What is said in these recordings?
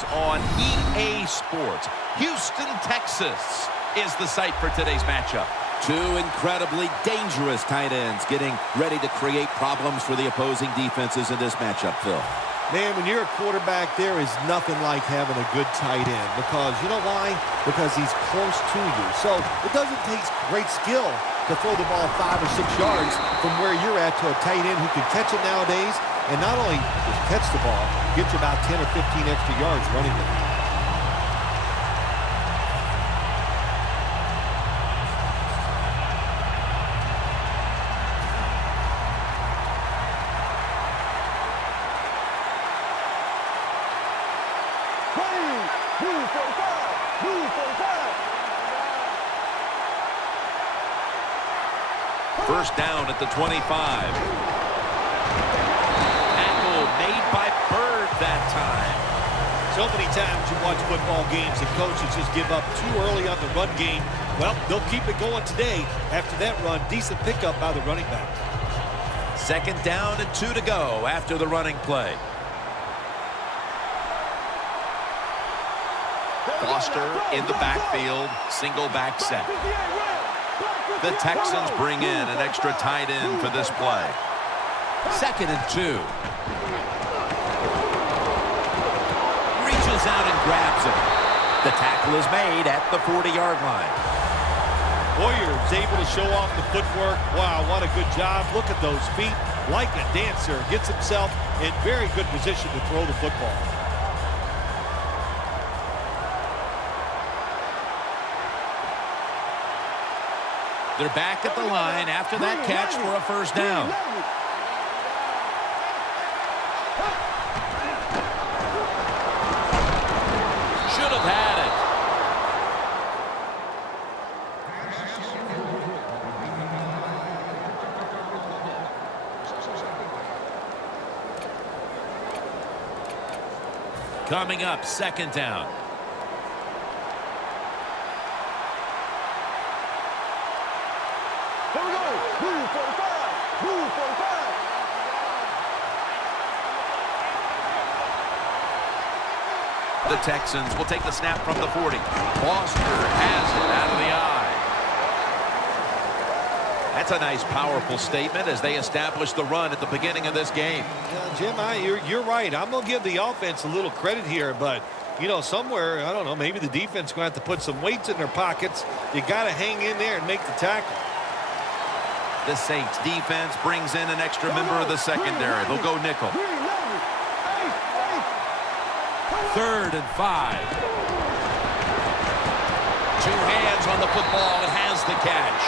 Sports on EA Sports. Houston, Texas is the site for today's matchup. Two incredibly dangerous tight ends getting ready to create problems for the opposing defenses in this matchup, Phil. Man, when you're a quarterback, there is nothing like having a good tight end because, you know why? Because he's close to you. So it doesn't take great skill to throw the ball 5 or 6 yards from where you're at to a tight end who can catch it nowadays. And not only just catch the ball, get you about 10 or 15 extra yards running with it. First down at the 25. Tackle made by Bird that time. So many times you watch football games and coaches just give up too early on the run game. Well, they'll keep it going today. After that run, decent pickup by the running back. Second down and 2 to go after the running play. Foster in the backfield, single back set. The Texans bring in an extra tight end for this play. Second and 2. Reaches out and grabs it. The tackle is made at the 40-yard line. Boyer is able to show off the footwork. Wow, what a good job. Look at those feet. Like a dancer. Gets himself in very good position to throw the football. They're back at the line after that catch for a first down. Should have had it. Coming up, second down. The Texans will take the snap from the 40. Foster has it out of the eye. That's a nice, powerful statement as they establish the run at the beginning of this game. Jim, you're right. I'm going to give the offense a little credit here, but, you know, somewhere, I don't know, maybe the defense is going to have to put some weights in their pockets. You got to hang in there and make the tackle. The Saints defense brings in an extra member of the secondary. They'll go nickel. Third and 5. Two hands on the football and has the catch.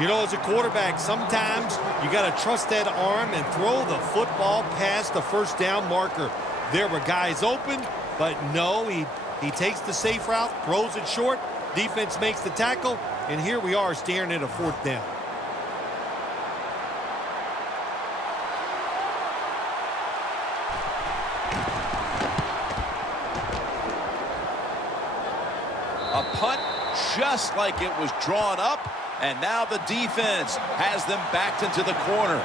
You know, as a quarterback, sometimes you got to trust that arm and throw the football past the first down marker. There were guys open, but no, he takes the safe route, throws it short. Defense makes the tackle, and here we are staring at a fourth down. A punt just like it was drawn up, and now the defense has them backed into the corner.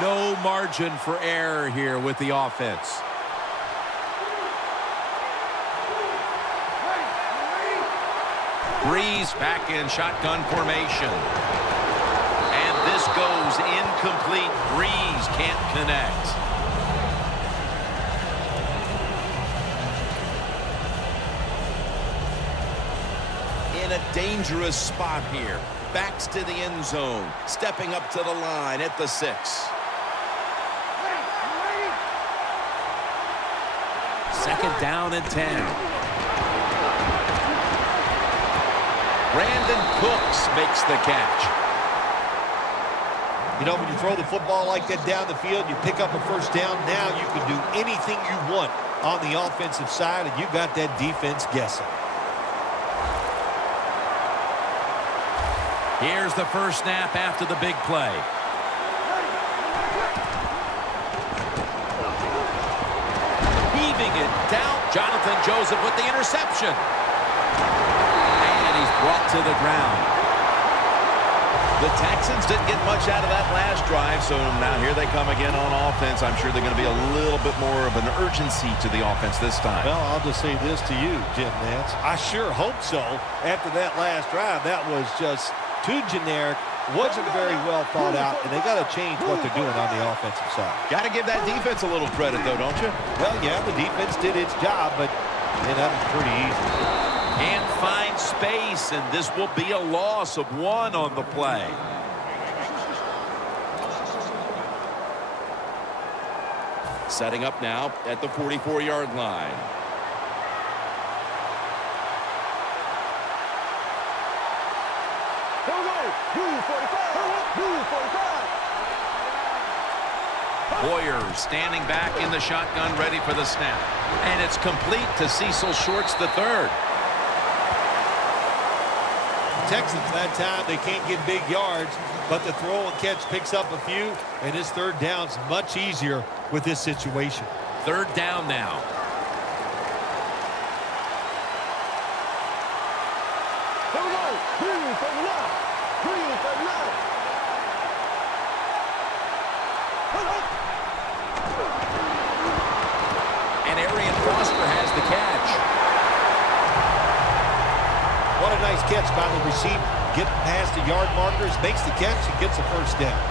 No margin for error here with the offense. Breeze back in shotgun formation. And this goes incomplete. Breeze can't connect. In a dangerous spot here. Backs to the end zone. Stepping up to the line at the 6. Second down and 10. Brandon Cooks makes the catch. You know, when you throw the football like that down the field, you pick up a first down, now you can do anything you want on the offensive side, and you got that defense guessing. Here's the first snap after the big play. Heaving it down. Jonathan Joseph with the interception. And he's brought to the ground. The Texans didn't get much out of that last drive, so now here they come again on offense. I'm sure they're going to be a little bit more of an urgency to the offense this time. Well, I'll just say this to you, Jim Nance. I sure hope so. After that last drive, that was just too generic, wasn't very well thought out, and they got to change what they're doing on the offensive side. Got to give that defense a little credit, though, don't you? Well, yeah, the defense did its job, but that was pretty easy. Can't find space, and this will be a loss of 1 on the play. Setting up now at the 44-yard line. Boyer standing back in the shotgun, ready for the snap. And it's complete to Cecil Shorts III. Texans that time, they can't get big yards, but the throw and catch picks up a few, and his third down's much easier with this situation. Third down now. Here we go. Green for the left. Green for the left. And Arian Foster has the catch. What a nice catch by the receiver. Getting past the yard markers, makes the catch, and gets the first down.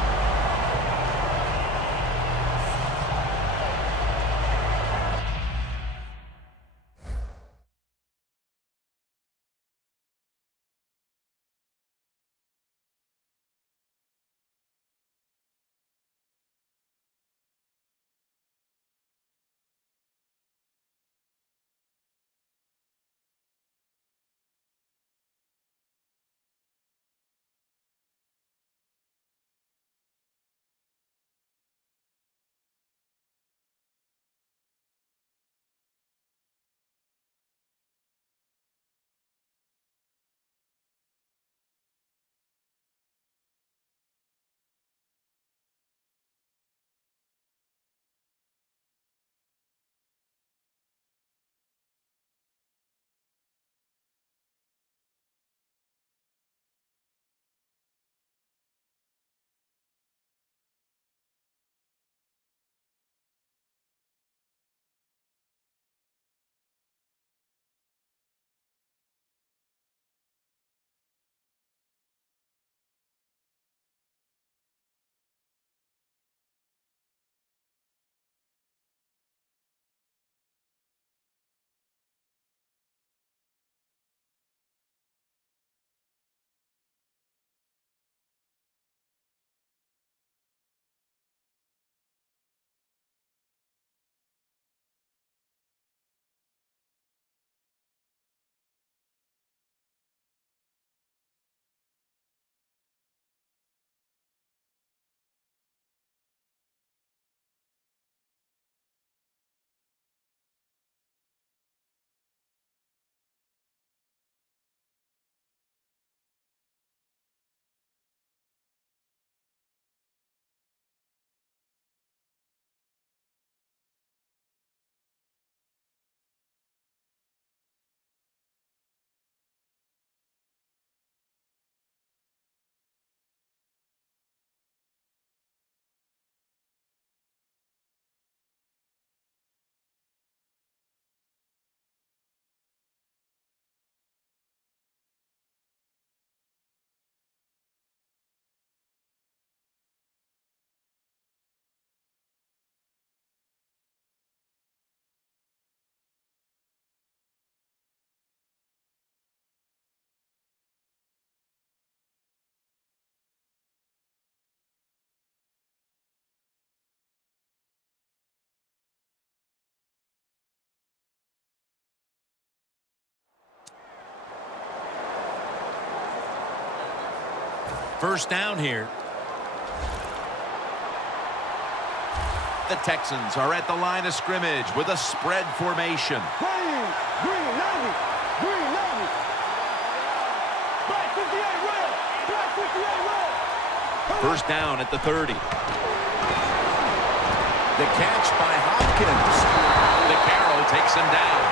First down here. The Texans are at the line of scrimmage with a spread formation. Green, green, 90, green, 90. Black 58 red, black 58 red. First down at the 30. The catch by Hopkins. The Carroll takes him down.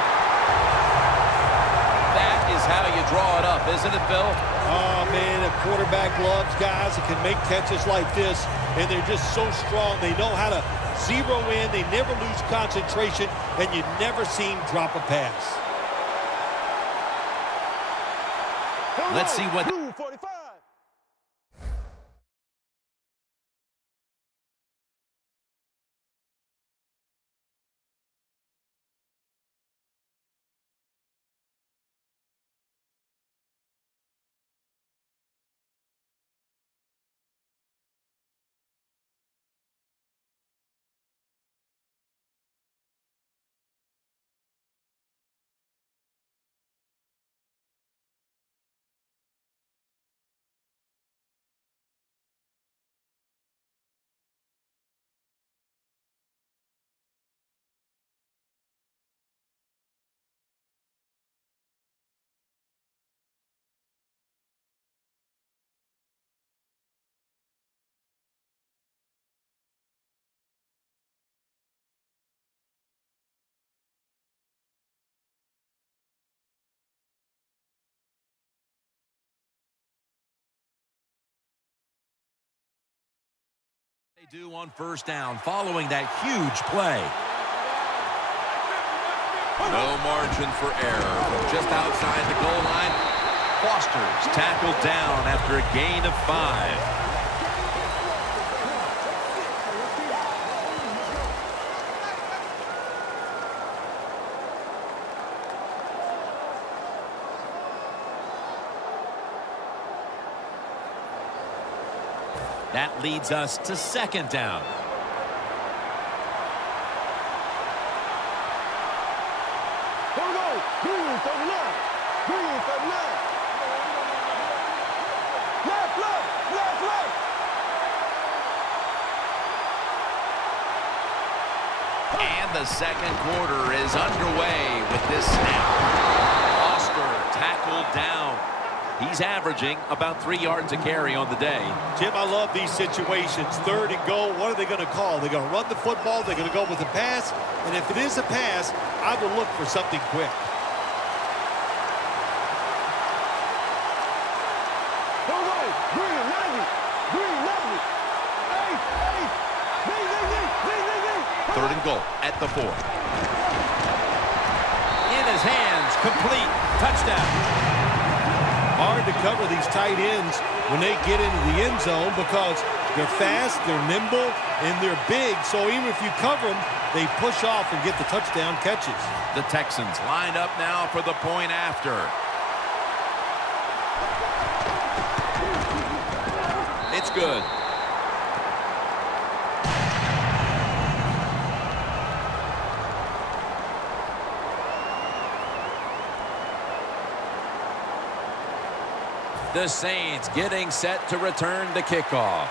That is is how you draw it up, isn't it, Phil? Oh, man, a quarterback loves guys that can make catches like this, and they're just so strong. They know how to zero in. They never lose concentration, and you never see him drop a pass. Let's see what... 245. They do on first down following that huge play. No margin for error. Just outside the goal line. Foster's tackled down after a gain of 5. That leads us to second down. Here we go. Green 39. Green 39. Left, left, left, left. And the second quarter is underway with this snap. Foster tackled down. He's averaging about 3 yards a carry on the day. Jim, I love these situations. Third and goal, what are they going to call? They're going to run the football, they're going to go with a pass, and if it is a pass, I will look for something quick. Here we go. Green 90. Green 90. Hey, hey. Z. Third and goal at the 4. In his hands, complete, touchdown. Hard to cover these tight ends when they get into the end zone because they're fast, they're nimble, and they're big. So even if you cover them, they push off and get the touchdown catches. The Texans lined up now for the point after. It's good. The Saints getting set to return the kickoff.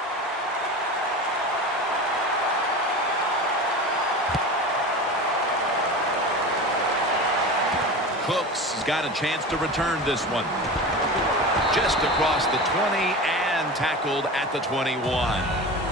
Cooks has got a chance to return this one. Just across the 20 and tackled at the 21.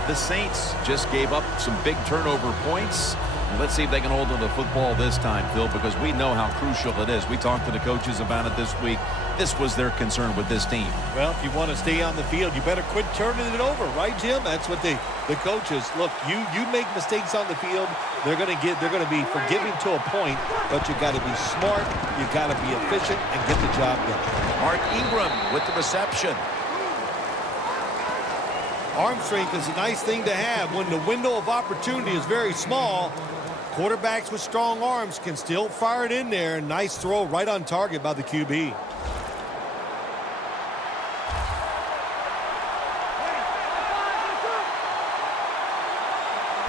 The Saints just gave up some big turnover points. Let's see if they can hold on to the football this time, Phil, because we know how crucial it is. We talked to the coaches about it this week. This was their concern with this team. Well, if you want to stay on the field, you better quit turning it over, right, Jim? That's what the coaches look. You make mistakes on the field, they're going to be forgiving to a point, but you got to be smart, you got to be efficient, and get the job done. Mark Ingram with the reception. Arm strength is a nice thing to have when the window of opportunity is very small. Quarterbacks with strong arms can still fire it in there. Nice throw right on target by the QB.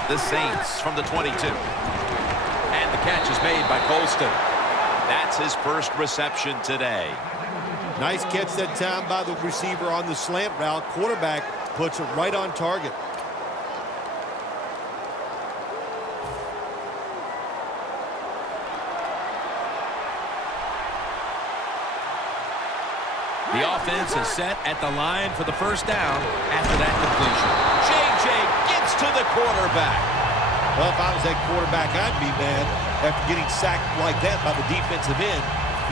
The Saints from the 22. And the catch is made by Colston. That's his first reception today. Nice catch that time by the receiver on the slant route. Quarterback puts it right on target. The offense is set at the line for the first down after that completion. J.J. gets to the quarterback. Well, if I was that quarterback, I'd be mad after getting sacked like that by the defensive end.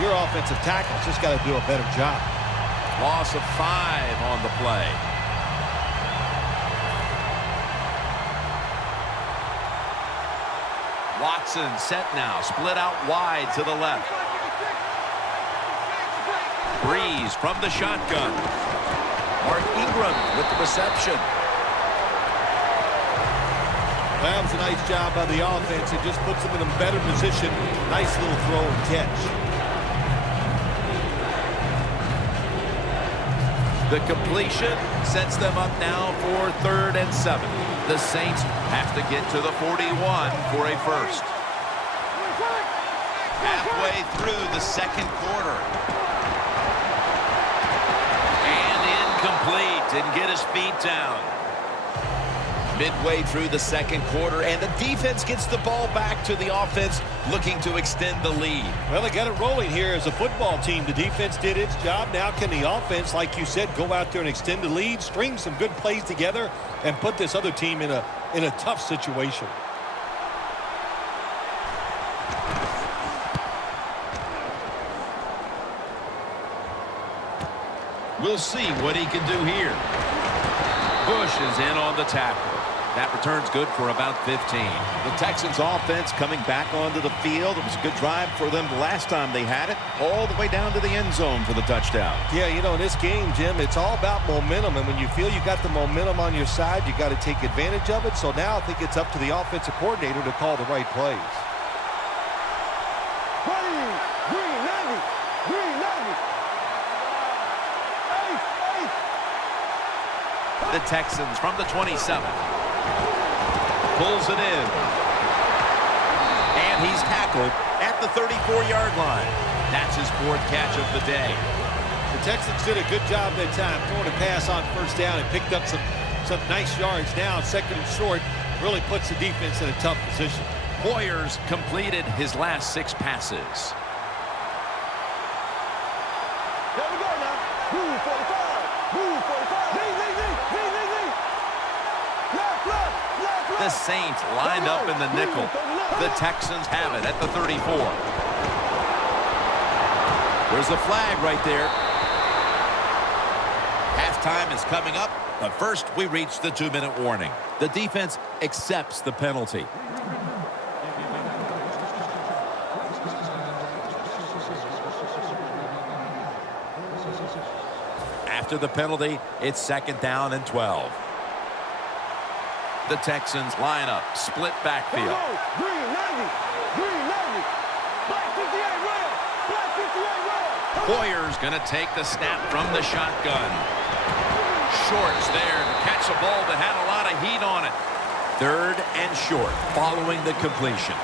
Your offensive tackle's just got to do a better job. Loss of 5 on the play. Watson set now, split out wide to the left. Breeze from the shotgun. Mark Ingram with the reception. That was a nice job by the offense. It just puts them in a better position. Nice little throw and catch. The completion sets them up now for 3rd and 7. The Saints have to get to the 41 for a first. Halfway through the second quarter. And incomplete. Didn't get his feet down. Midway through the second quarter, and the defense gets the ball back to the offense, looking to extend the lead. Well, they got it rolling here as a football team. The defense did its job. Now can the offense, like you said, go out there and extend the lead, string some good plays together, and put this other team in a tough situation. We'll see what he can do here. Bush is in on the tackle. That return's good for about 15. The Texans offense coming back onto the field. It was a good drive for them the last time they had it, all the way down to the end zone for the touchdown. Yeah, you know, in this game, Jim, it's all about momentum. And when you feel you got the momentum on your side, you got to take advantage of it. So now I think it's up to the offensive coordinator to call the right plays. The Texans from the 27. Pulls it in. And he's tackled at the 34-yard line. That's his 4th catch of the day. The Texans did a good job that time throwing a pass on first down and picked up some nice yards. Now 2nd and short really puts the defense in a tough position. Hoyers completed his last 6 passes. There we go now. Move 45. Move 45. Z. The Saints lined up in the nickel. The Texans have it at the 34. There's a flag right there. Halftime is coming up, but first we reach the 2-minute warning. The defense accepts the penalty. After the penalty, it's 2nd down and 12. The Texans line up, split backfield. Green 90. Green 90. Black 58 red. Black 58 red. Hoyer's going to take the snap from the shotgun. Short's there to catch a ball that had a lot of heat on it. 3rd and short following the completion.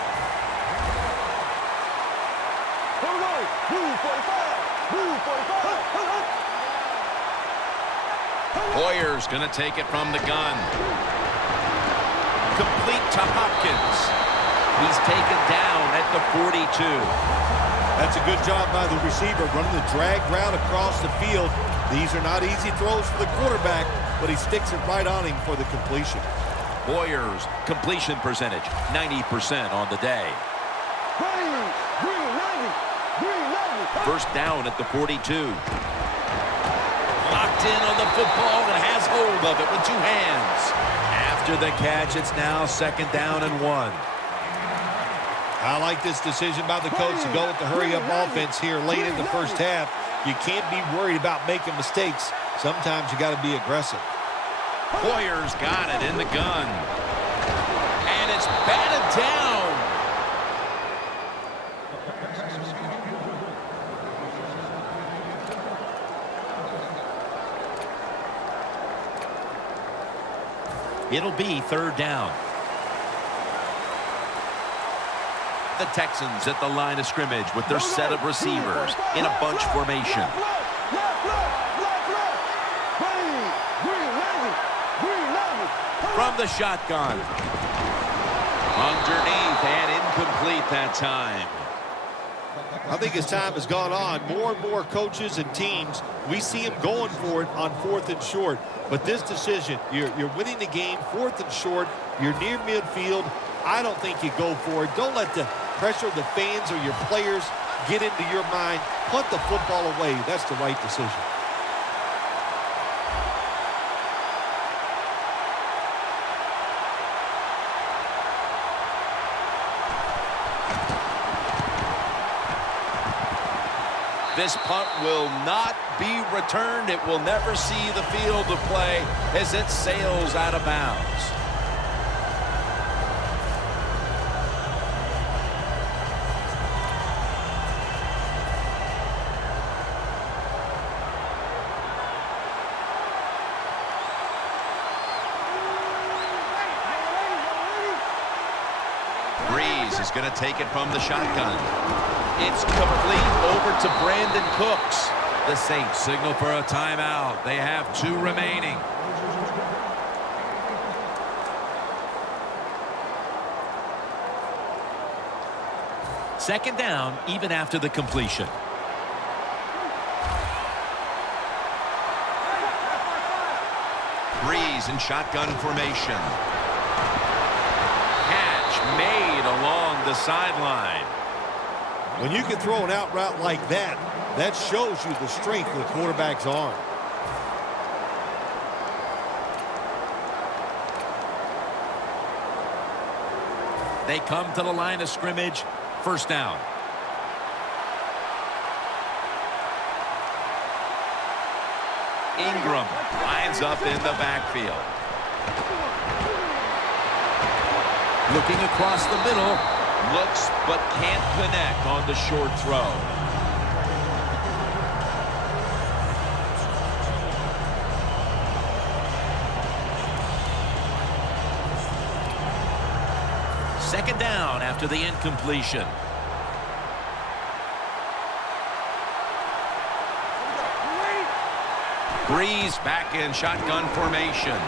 Here we go. Move 45. Move 45. Hoyer's going to take it from the gun. Complete to Hopkins. He's taken down at the 42. That's a good job by the receiver, running the drag route across the field. These are not easy throws for the quarterback, but he sticks it right on him for the completion. Hoyer's completion percentage, 90% on the day. Green 90. Green 90. First down at the 42. Locked in on the football and has hold of it with 2 hands. After the catch, it's now 2nd down and 1. I like this decision by the coach to go with the hurry-up offense here late in the first half. You can't be worried about making mistakes. Sometimes you got to be aggressive. Hoyer's got it in the gun. And it's batted down. It'll be 3rd down. The Texans at the line of scrimmage with their set of receivers in a bunch formation. From the shotgun. Underneath and incomplete that time. I think as time has gone on, more and more coaches and teams, we see them going for it on 4th and short. But this decision, you're winning the game, 4th and short, you're near midfield. I don't think you go for it. Don't let the pressure of the fans or your players get into your mind, punt the football away. That's the right decision. This punt will not be returned. It will never see the field of play as it sails out of bounds. Breeze is going to take it from the shotgun. It's complete over to Brandon Cooks. The Saints signal for a timeout. They have 2 remaining. Second down, even after the completion. Breeze in shotgun formation. Catch made along the sideline. When you can throw an out route like that, that shows you the strength of the quarterback's arm. They come to the line of scrimmage. First down. Ingram lines up in the backfield. Looking across the middle. Looks but can't connect on the short throw. Second down after the incompletion. Breeze back in shotgun formation.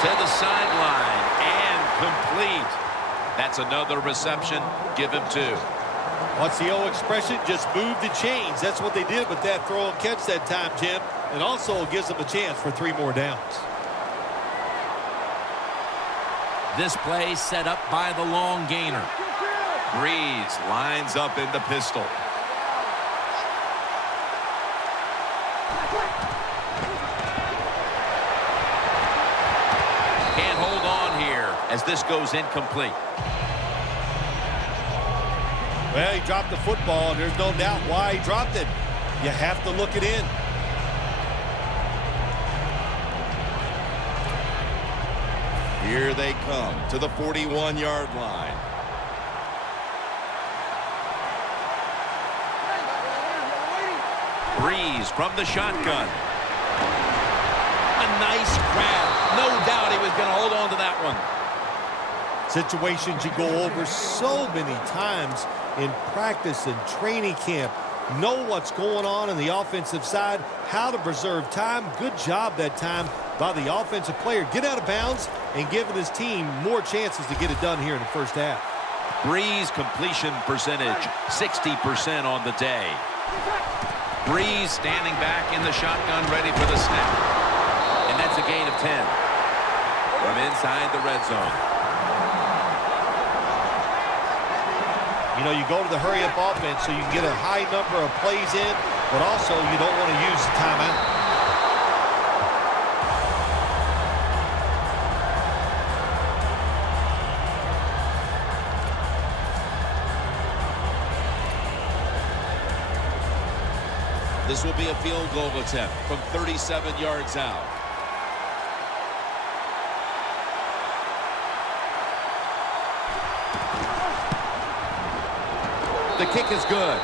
To the sideline and complete. That's another reception. Give him 2. What's the old expression? Just move the chains. That's what they did with that throw and catch that time, Jim. And also gives them a chance for 3 more downs. This play set up by the long gainer. Breeze lines up in the pistol. Can't hold on here as this goes incomplete. Well, he dropped the football, and there's no doubt why he dropped it. You have to look it in. Here they come to the 41-yard line. Breeze from the shotgun. A nice grab. No doubt he was going to hold on to that one. Situations you go over so many times in practice and training camp. Know what's going on the offensive side, how to preserve time. Good job that time by the offensive player. Get out of bounds and giving his team more chances to get it done here in the first half. Breeze completion percentage 60% on the day. Breeze standing back in the shotgun ready for the snap. And that's a gain of 10. From inside the red zone. You know, you go to the hurry-up offense so you can get a high number of plays in, but also you don't want to use the timeout. This will be a field goal attempt from 37 yards out. The kick is good.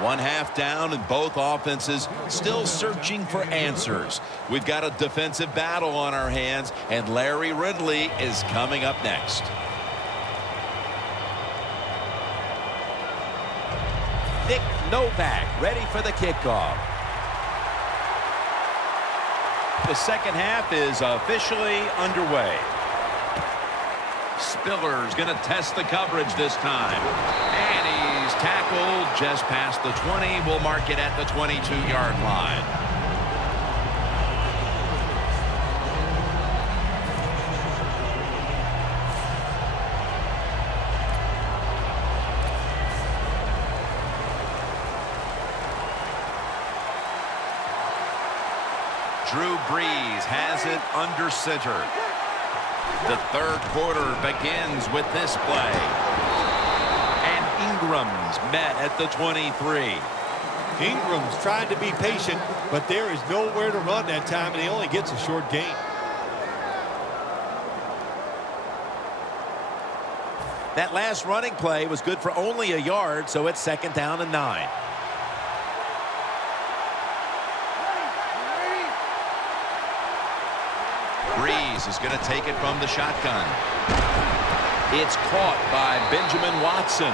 1 half down and both offenses still searching for answers. We've got a defensive battle on our hands, and Larry Ridley is coming up next. Nick Novak ready for the kickoff. The second half is officially underway. Spiller's going to test the coverage this time. And he's tackled just past the 20. We'll mark it at the 22-yard line. Drew Brees has it under center. The third quarter begins with this play. And Ingram's met at the 23. Ingram's trying to be patient, but there is nowhere to run that time, and he only gets a short gain. That last running play was good for only a yard, so it's 2nd down and 9. Brees is going to take it from the shotgun. It's caught by Benjamin Watson.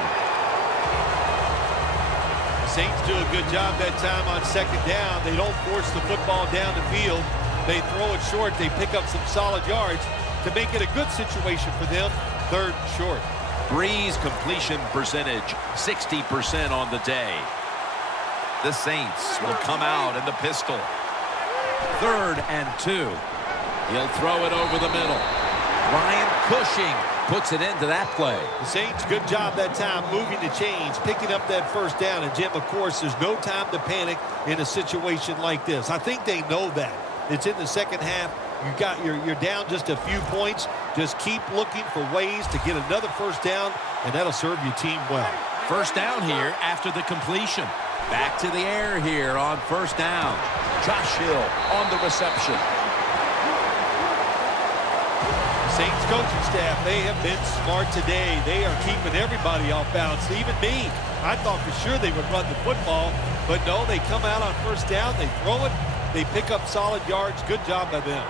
The Saints do a good job that time on 2nd down. They don't force the football down the field. They throw it short. They pick up some solid yards to make it a good situation for them. 3rd and short. Brees completion percentage 60% on the day. The Saints will come out in the pistol. 3rd and 2. He'll throw it over the middle. Ryan Cushing puts it into that play. The Saints, good job that time moving the chains, picking up that 1st down. And, Jim, of course, there's no time to panic in a situation like this. I think they know that. It's in the 2nd half. You're down just a few points. Just keep looking for ways to get another 1st down, and that'll serve your team well. 1st down here after the completion. Back to the air here on 1st down. Josh Hill on the reception. Saints coaching staff, they have been smart today. They are keeping everybody off balance, even me. I thought for sure they would run the football, but no, they come out on 1st down, they throw it, they pick up solid yards. Good job by them.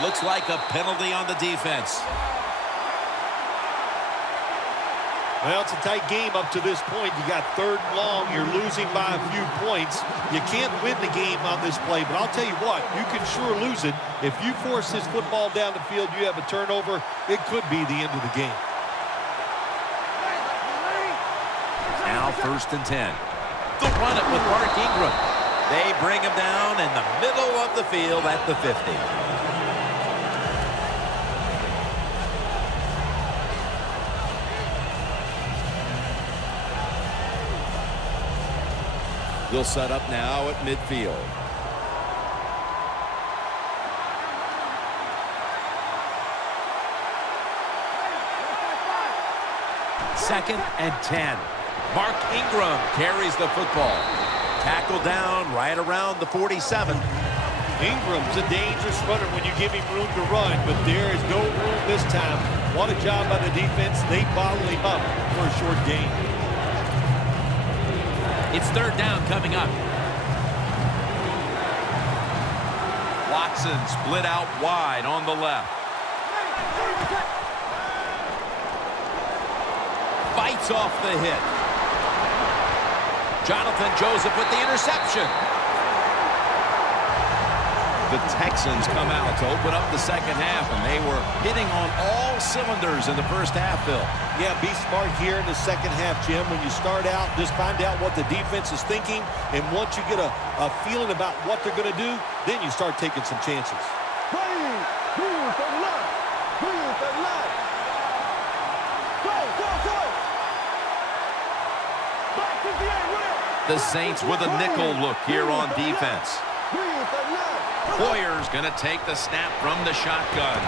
Looks like a penalty on the defense. Well, it's a tight game up to this point. You got 3rd and long. You're losing by a few points. You can't win the game on this play, but I'll tell you what, you can sure lose it. If you force this football down the field, you have a turnover, it could be the end of the game. Now 1st and 10. They'll run it with Mark Ingram. They bring him down in the middle of the field at the 50. He'll set up now at midfield. 2nd and 10. Mark Ingram carries the football. Tackle down right around the 47. Ingram's a dangerous runner when you give him room to run, but there is no room this time. What a job by the defense. They bottle him up for a short gain. It's 3rd down coming up. Watson split out wide on the left. Fights off the hit. Jonathan Joseph with the interception. The Texans come out to open up the 2nd half, and they were hitting on all cylinders in the 1st half, Phil. Yeah, be smart here in the 2nd half, Jim. When you start out, just find out what the defense is thinking, and once you get a feeling about what they're going to do, then you start taking some chances. The Saints with a nickel look here on defense. Hoyer's going to take the snap from the shotgun.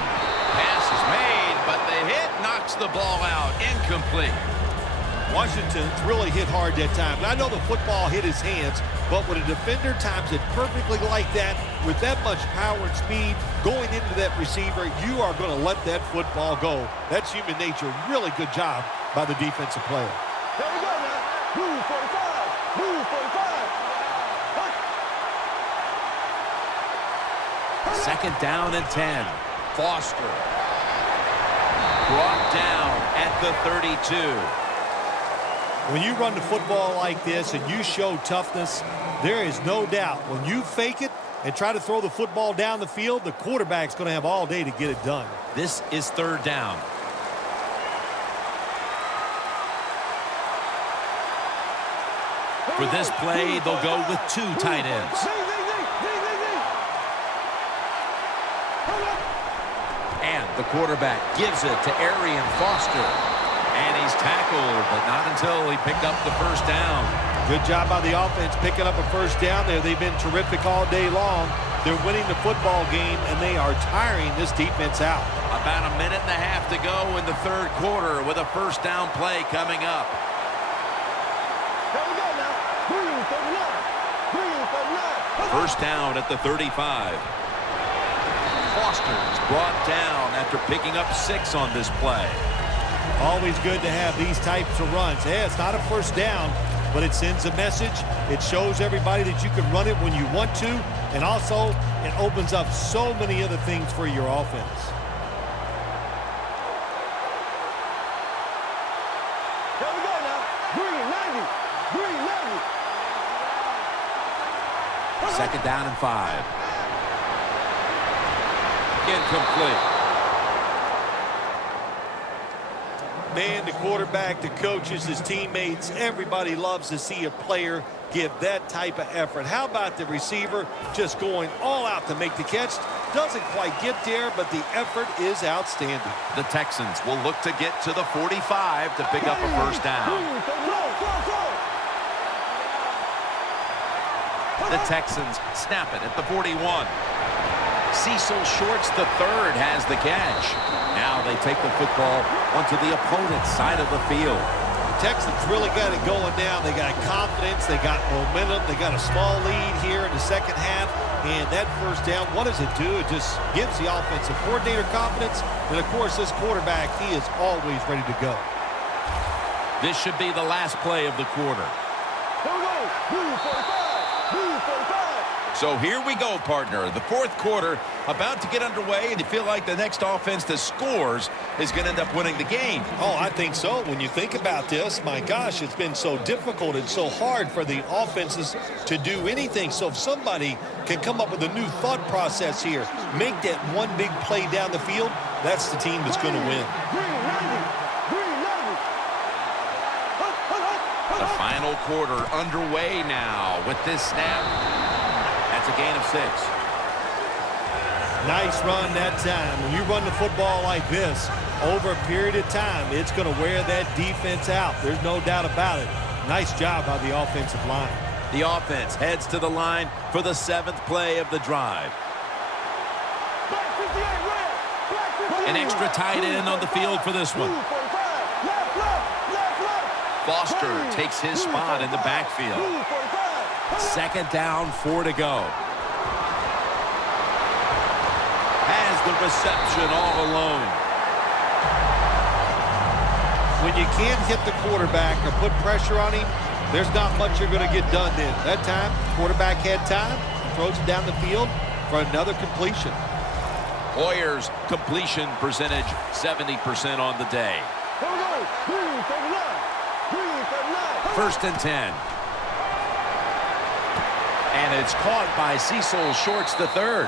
Pass is made, but the hit knocks the ball out. Incomplete. Washington's really hit hard that time. And I know the football hit his hands, but when a defender times it perfectly like that, with that much power and speed going into that receiver, you are going to let that football go. That's human nature. Really good job by the defensive player. There we go now. Move 45. Move 45. 2nd down and 10. Foster. Brought down at the 32. When you run the football like this and you show toughness, there is no doubt when you fake it and try to throw the football down the field, the quarterback's going to have all day to get it done. This is 3rd down. For this play, they'll go with 2 tight ends. And the quarterback gives it to Arian Foster. And he's tackled, but not until he picked up the first down. Good job by the offense picking up a first down there. They've been terrific all day long. They're winning the football game, and they are tiring this defense out. About a minute and a half to go in the third quarter with a first down play coming up. Here we go now. Green for the line. Green for the line. First down at the 35. Foster is brought down after picking up 6 on this play. Always good to have these types of runs. Yeah, it's not a first down, but it sends a message. It shows everybody that you can run it when you want to, and also it opens up so many other things for your offense. Here we go now. Green 90. Green 90. Second down and 5. Incomplete. Man, the quarterback, the coaches, his teammates, everybody loves to see a player give that type of effort. How about the receiver just going all out to make the catch? Doesn't quite get there, but the effort is outstanding. The Texans will look to get to the 45 to pick up a first down. Green for the line. The Texans snap it at the 41. Cecil Shorts III has the catch. Now they take the football onto the opponent's side of the field. The Texans really got it going now. They got confidence. They got momentum. They got a small lead here in the second half. And that first down, what does it do? It just gives the offensive coordinator confidence. And, of course, this quarterback, he is always ready to go. This should be the last play of the quarter. Here we go. Green 45. Green 45. So here we go, partner. The fourth quarter about to get underway, and you feel like the next offense that scores is going to end up winning the game. Oh, I think so. When you think about this, my gosh, it's been so difficult and so hard for the offenses to do anything. So if somebody can come up with a new thought process here, make that one big play down the field, that's the team that's going to win. Green 90. Green 90. The final quarter underway now with this snap. That's a gain of 6. Nice run that time. When you run the football like this, over a period of time, it's going to wear that defense out. There's no doubt about it. Nice job by the offensive line. The offense heads to the line for the 7th play of the drive. Black 58 red. Black 58 An extra tight end on the field for this one. Blue 45. Left, left, left, left. Foster Green. takes his spot in the backfield. Blue 45. Second down, 4 to go. Has the reception all alone. When you can't hit the quarterback or put pressure on him, there's not much you're going to get done then. That time, quarterback had time, throws it down the field for another completion. Hoyer's completion percentage 70% on the day. Here we go. Green 39. Green 39. First and 10. And it's caught by Cecil Shorts III.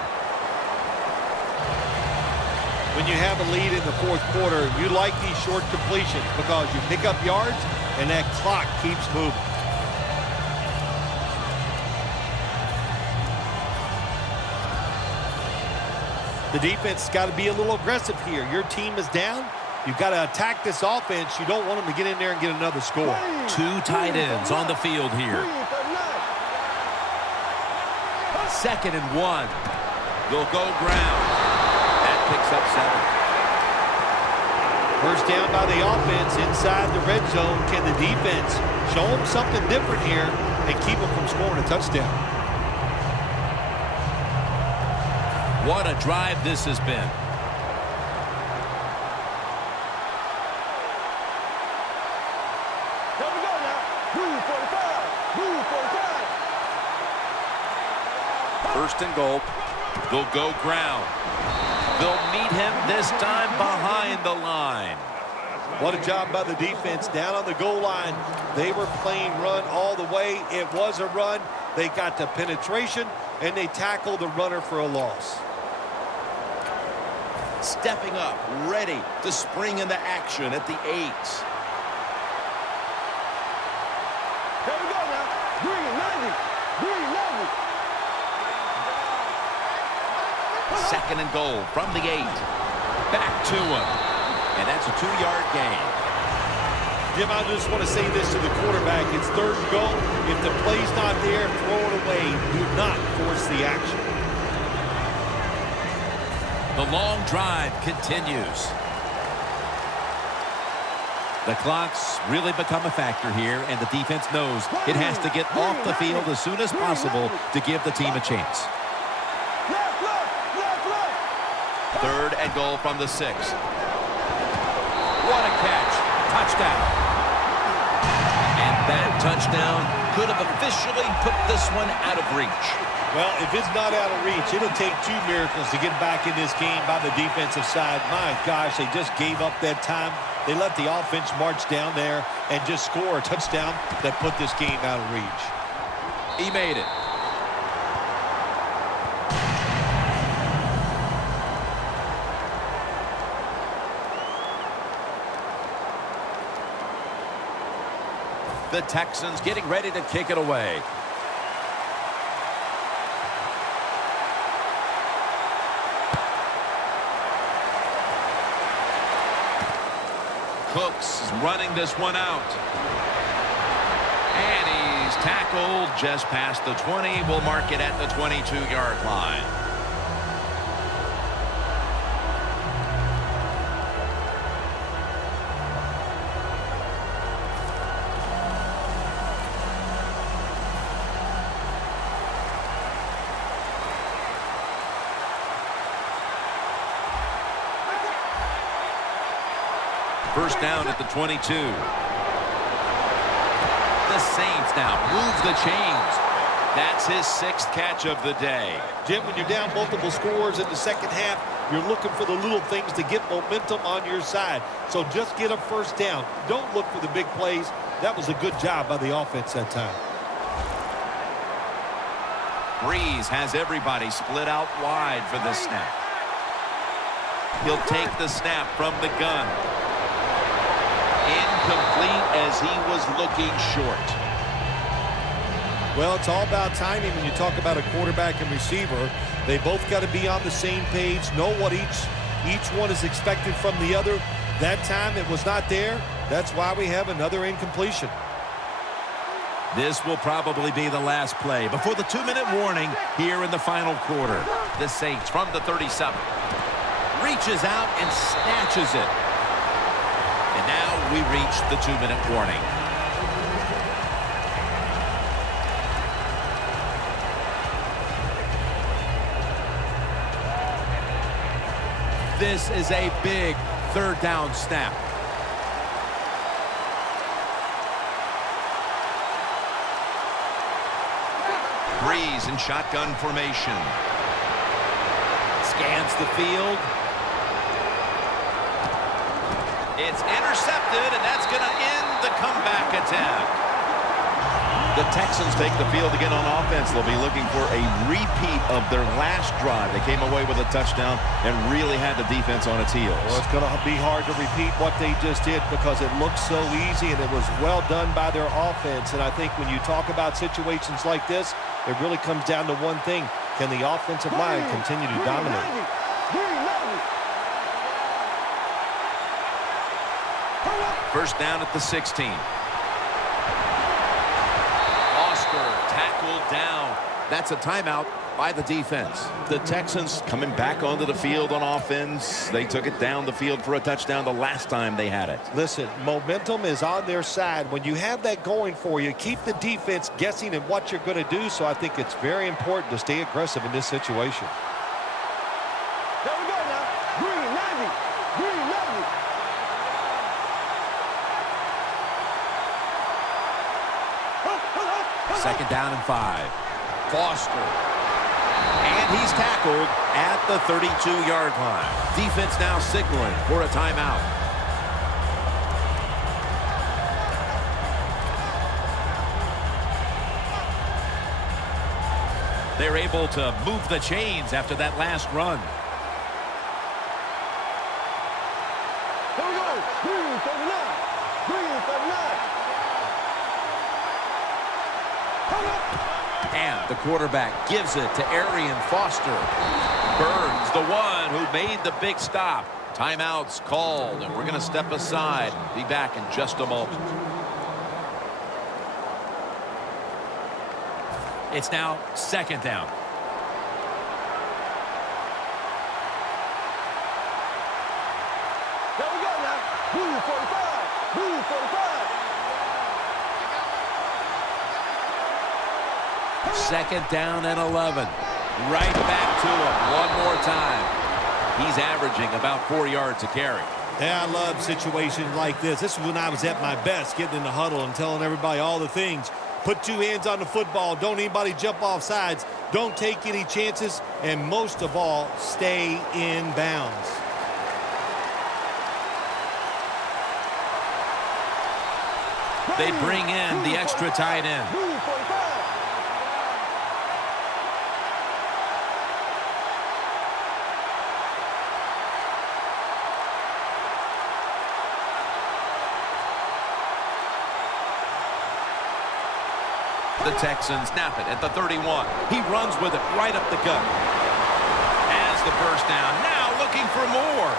When you have a lead in the fourth quarter, you like these short completions because you pick up yards and that clock keeps moving. The defense has got to be a little aggressive here. Your team is down. You've got to attack this offense. You don't want them to get in there and get another score. 2 tight ends on the field here. Green 39. Second and 1. They'll go ground. That picks up 7. First down by the offense inside the red zone. Can the defense show them something different here and keep them from scoring a touchdown? What a drive this has been. Here we go now. Blue 45. Blue 45. First and goal. They'll go ground. They'll meet him this time behind the line. What a job by the defense down on the goal line. They were playing run all the way. It was a run. They got the penetration, and they tackled the runner for a loss. Stepping up, ready to spring into action at the 8. Here we go now. Green 90. Green 90. Second and goal from the 8. Back to him. And that's a 2-yard gain. Jim, I just want to say this to the quarterback. It's third and goal. If the play's not there, throw it away. Do not force the action. The long drive continues. The clock's really become a factor here, and the defense knows it has to get off the field as soon as possible to give the team a chance. Third and goal from the 6. What a catch. Touchdown. And that touchdown could have officially put this one out of reach. Well, if it's not out of reach, it'll take 2 miracles to get back in this game by the defensive side. My gosh, they just gave up that time. They let the offense march down there and just score a touchdown that put this game out of reach. He made it. The Texans getting ready to kick it away. Cooks is running this one out. And he's tackled just past the 20. We'll mark it at the 22-yard line. First down at the 22. The Saints now move the chains. That's his 6th catch of the day. Jim, when you're down multiple scores in the second half, you're looking for the little things to get momentum on your side. So just get a first down. Don't look for the big plays. That was a good job by the offense that time. Breeze has everybody split out wide for this snap. He'll take the snap from the gun. Incomplete as he was looking short. Well, it's all about timing when you talk about a quarterback and receiver. They both got to be on the same page, know what each one is expected from the other. That time it was not there. That's why we have another incompletion. This will probably be the last play before the 2-minute warning here in the final quarter. The Saints from the 37. Reaches out and snatches it. And now we reach the 2-minute warning. This is a big third down snap. Breeze in shotgun formation. Scans the field. It's intercepted, and that's going to end the comeback attempt. The Texans take the field again on offense. They'll be looking for a repeat of their last drive. They came away with a touchdown and really had the defense on its heels. Well, it's going to be hard to repeat what they just did because it looked so easy and it was well done by their offense. And I think when you talk about situations like this, it really comes down to one thing. Can the offensive line continue to dominate? First down at the 16. Tackled down. That's a timeout by the defense. The Texans coming back onto the field on offense. They took it down the field for a touchdown the last time they had it. Listen, momentum is on their side. When you have that going for you, keep the defense guessing at what you're going to do. So I think it's very important to stay aggressive in this situation. There we go now. Green 90. Green 90. Second down and 5. Foster. And he's tackled at the 32-yard line. Defense now signaling for a timeout. They're able to move the chains after that last run. Here we go. Green 39. Green 39. And the quarterback gives it to Arian Foster. Burns, the one who made the big stop. Timeouts called, and we're going to step aside. Be back in just a moment. It's now 2nd down. There we go now. Blue 45. Blue 45. 2nd down and 11. Right back to him one more time. He's averaging about 4 yards a carry. Yeah, I love situations like this. This is when I was at my best, getting in the huddle and telling everybody all the things. Put 2 hands on the football. Don't anybody jump off sides. Don't take any chances. And most of all, stay in bounds. They bring in the extra tight end. Blue 45. The Texans snap it at the 31. He runs with it right up the gut. Has the first down. Now looking for more.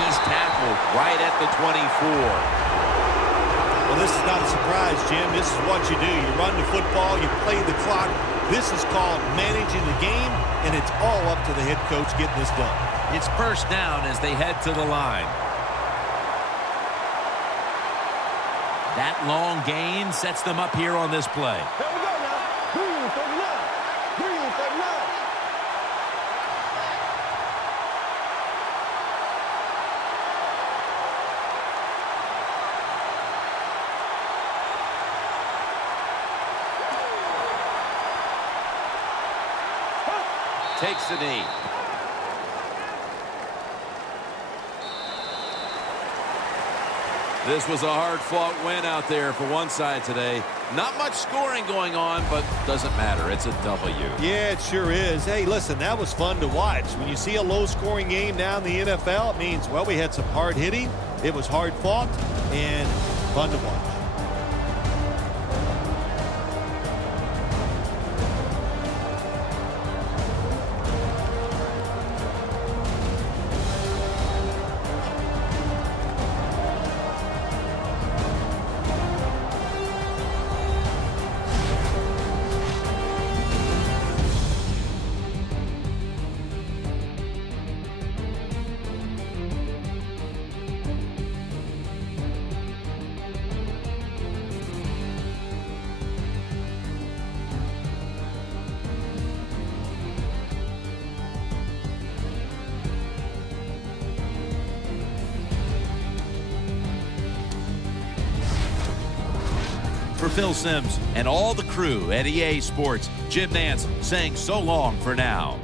He's tackled right at the 24. Well, this is not a surprise, Jim. This is what you do. You run the football, you play the clock. This is called managing the game, and it's all up to the head coach getting this done. It's first down as they head to the line. That long gain sets them up here on this play. There we go now. Green 39. Green 39. Takes the knee. This was a hard-fought win out there for one side today. Not much scoring going on, but doesn't matter. It's a W. Yeah, it sure is. Hey, listen, that was fun to watch. When you see a low-scoring game now in the NFL, it means, well, we had some hard hitting. It was hard-fought and fun to watch. For Phil Simms and all the crew at EA Sports, Jim Nance saying so long for now.